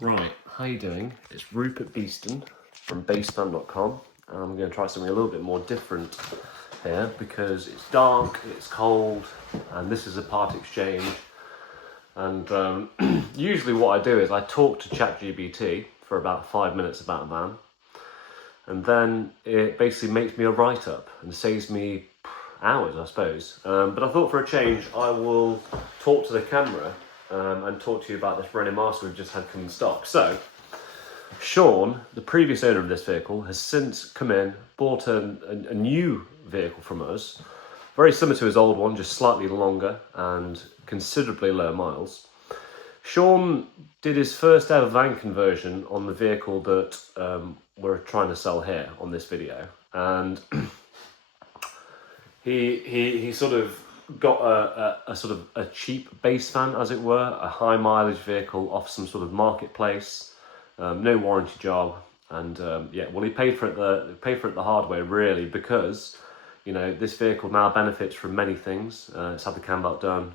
Right, how you doing? It's Rupert Beeston from baseman.com. I'm going to try something a little bit more different here because it's dark, it's cold, and this is a part exchange. And usually what I do is I talk to ChatGPT for about 5 minutes about a van, and then it basically makes me a write-up and saves me hours, I suppose. But I thought for a change I will talk to the camera and talk to you about this Renault Master we've just had come in stock. So, Sean, the previous owner of this vehicle, has since come in, bought a new vehicle from us, very similar to his old one, just slightly longer and considerably lower miles. Sean did his first ever van conversion on the vehicle that we're trying to sell here on this video, and he sort of got a sort of a cheap base van, as it were, a high mileage vehicle off some sort of marketplace, no warranty job, and yeah, well, he paid for it the hard way, really, because this vehicle now benefits from many things. It's had the cam belt done,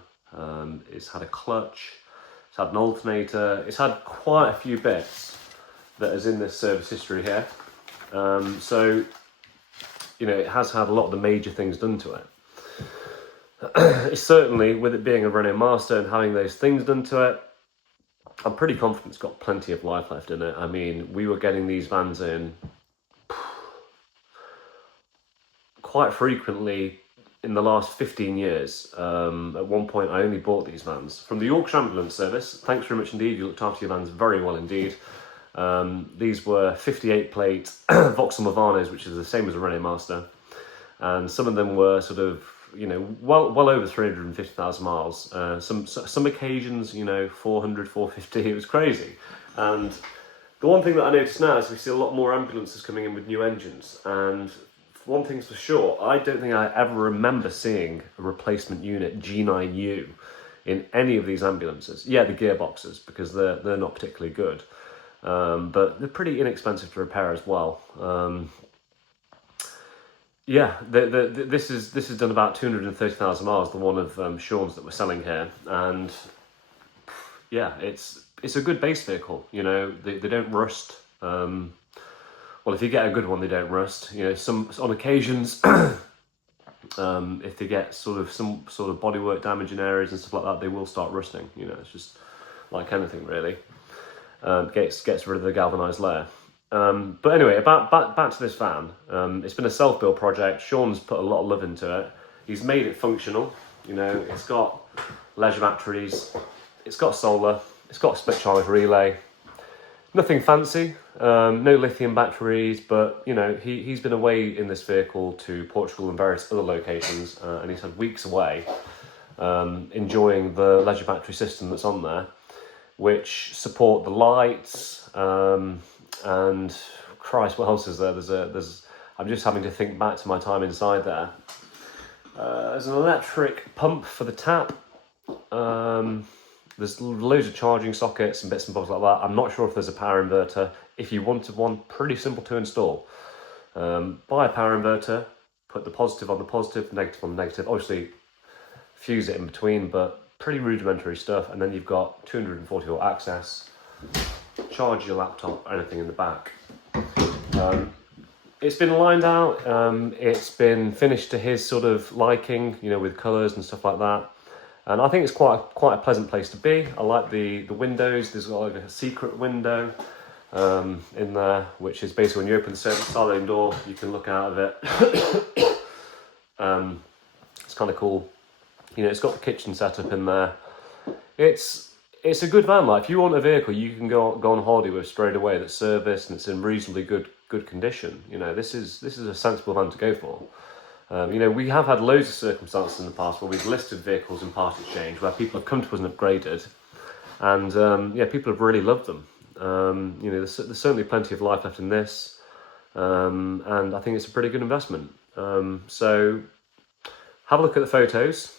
it's had a clutch, it's had an alternator, it's had quite a few bits that is in this service history here. So it has had a lot of the major things done to it. It's certainly, with it being a Renault Master and having those things done to it, I'm pretty confident it's got plenty of life left in it. I mean, we were getting these vans in quite frequently in the last 15 years. At one point, I only bought these vans from the Yorkshire Ambulance Service. Thanks very much indeed. You looked after your vans very well indeed. These were 58 plate Vauxhall Movanos, which is the same as a Renault Master. And some of them were sort of, well over 350,000 miles. Some occasions, 400, 450, it was crazy. And the one thing that I noticed now is we see a lot more ambulances coming in with new engines. And one thing's for sure, I don't think I ever remember seeing a replacement unit G9U in any of these ambulances. Yeah, the gearboxes, because they're not particularly good. But they're pretty inexpensive to repair as well. Yeah, this is done about 230,000 miles, the one of Sean's that we're selling here, and yeah, it's a good base vehicle. They don't rust. Well, if you get a good one, they don't rust. Some on occasions, if they get some sort of bodywork damage in areas and stuff like that, they will start rusting. It's just like anything really. Gets rid of the galvanised layer. But anyway, back to this van. It's been a self-build project. Sean's put a lot of love into it. He's made it functional. It's got leisure batteries, it's got solar, it's got a split charge relay. Nothing fancy, no lithium batteries, but he's been away in this vehicle to Portugal and various other locations, and he's had weeks away enjoying the leisure battery system that's on there, which support the lights, and Christ, what else is there? I'm just having to think back to my time inside there. There's an electric pump for the tap. There's loads of charging sockets and bits and bobs like that. I'm not sure if there's a power inverter. If you wanted one, pretty simple to install. Buy a power inverter, put the positive on the positive, negative on the negative. Obviously, fuse it in between, but pretty rudimentary stuff. And then you've got 240 volt access. Charge your laptop, anything in the back. It's been lined out. It's been finished to his sort of liking, with colours and stuff like that. And I think it's quite a pleasant place to be. I like the windows. There's got like a secret window in there, which is basically when you open the sliding door, you can look out of it. It's kind of cool. It's got the kitchen set up in there. It's a good van. Like, if you want a vehicle you can go on holiday with straight away, that's serviced and it's in reasonably good condition. This is a sensible van to go for. We have had loads of circumstances in the past where we've listed vehicles in part exchange where people have come to us and upgraded, and people have really loved them. There's certainly plenty of life left in this, and I think it's a pretty good investment. So have a look at the photos.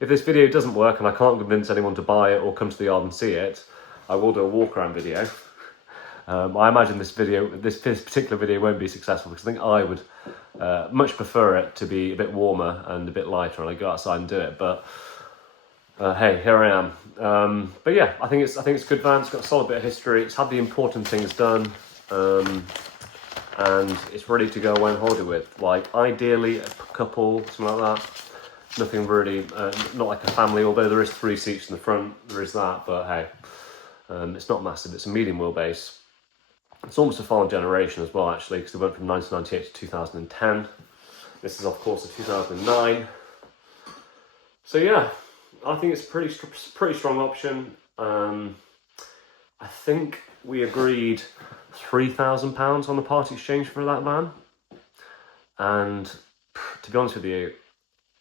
If this video doesn't work and I can't convince anyone to buy it or come to the yard and see it, I will do a walk around video. I imagine this particular video won't be successful because I think I would much prefer it to be a bit warmer and a bit lighter, and I go outside and do it. But hey, here I am. But yeah, I think it's a good van. It's got a solid bit of history. It's had the important things done, and it's ready to go away on holiday with. Like ideally, a couple, something like that. Nothing really, not like a family. Although there is 3 seats in the front, there is that. But hey, it's not massive. It's a medium wheelbase. It's almost a final generation as well, actually, because it went from 1998 to 2010. This is, of course, a 2009. So yeah, I think it's a pretty strong option. I think we agreed £3,000 on the part exchange for that van, and to be honest with you,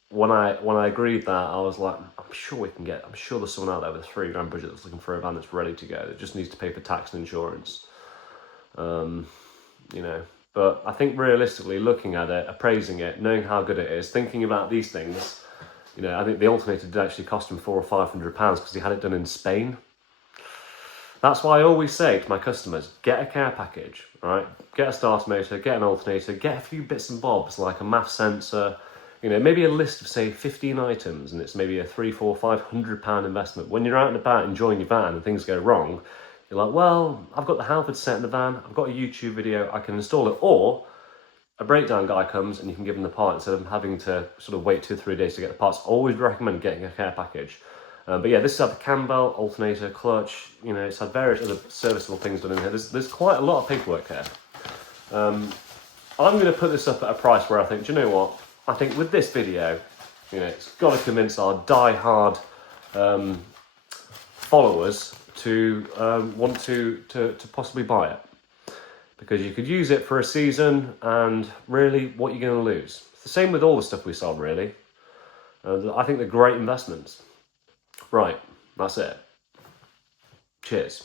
when I agreed that, I was like, I'm sure there's someone out there with a £3,000 budget that's looking for a van that's ready to go. That just needs to pay for tax and insurance, you know. But I think realistically, looking at it, appraising it, knowing how good it is, thinking about these things, you know, I think the alternator did actually cost him £400 or £500 because he had it done in Spain. That's why I always say to my customers, get a care package, right? Get a starter motor, get an alternator, get a few bits and bobs like a MAF sensor, you know, maybe a list of say 15 items, and it's maybe a £300, £400, £500 investment. When you're out and about enjoying your van and things go wrong, you're like, well, I've got the Halford set in the van, I've got a YouTube video, I can install it, or a breakdown guy comes and you can give him the part instead of having to sort of wait 2 or 3 days to get the parts. Always recommend getting a care package. But yeah, this has had the cam belt, alternator, clutch, you know, it's had various other serviceable things done in here. There's quite a lot of paperwork here. I'm going to put this up at a price where I think, do you know what? I think with this video, you know, it's got to convince our die-hard followers to want to possibly buy it. Because you could use it for a season, and really, what you're going to lose. It's the same with all the stuff we sold, really. I think they're great investments. Right, that's it. Cheers.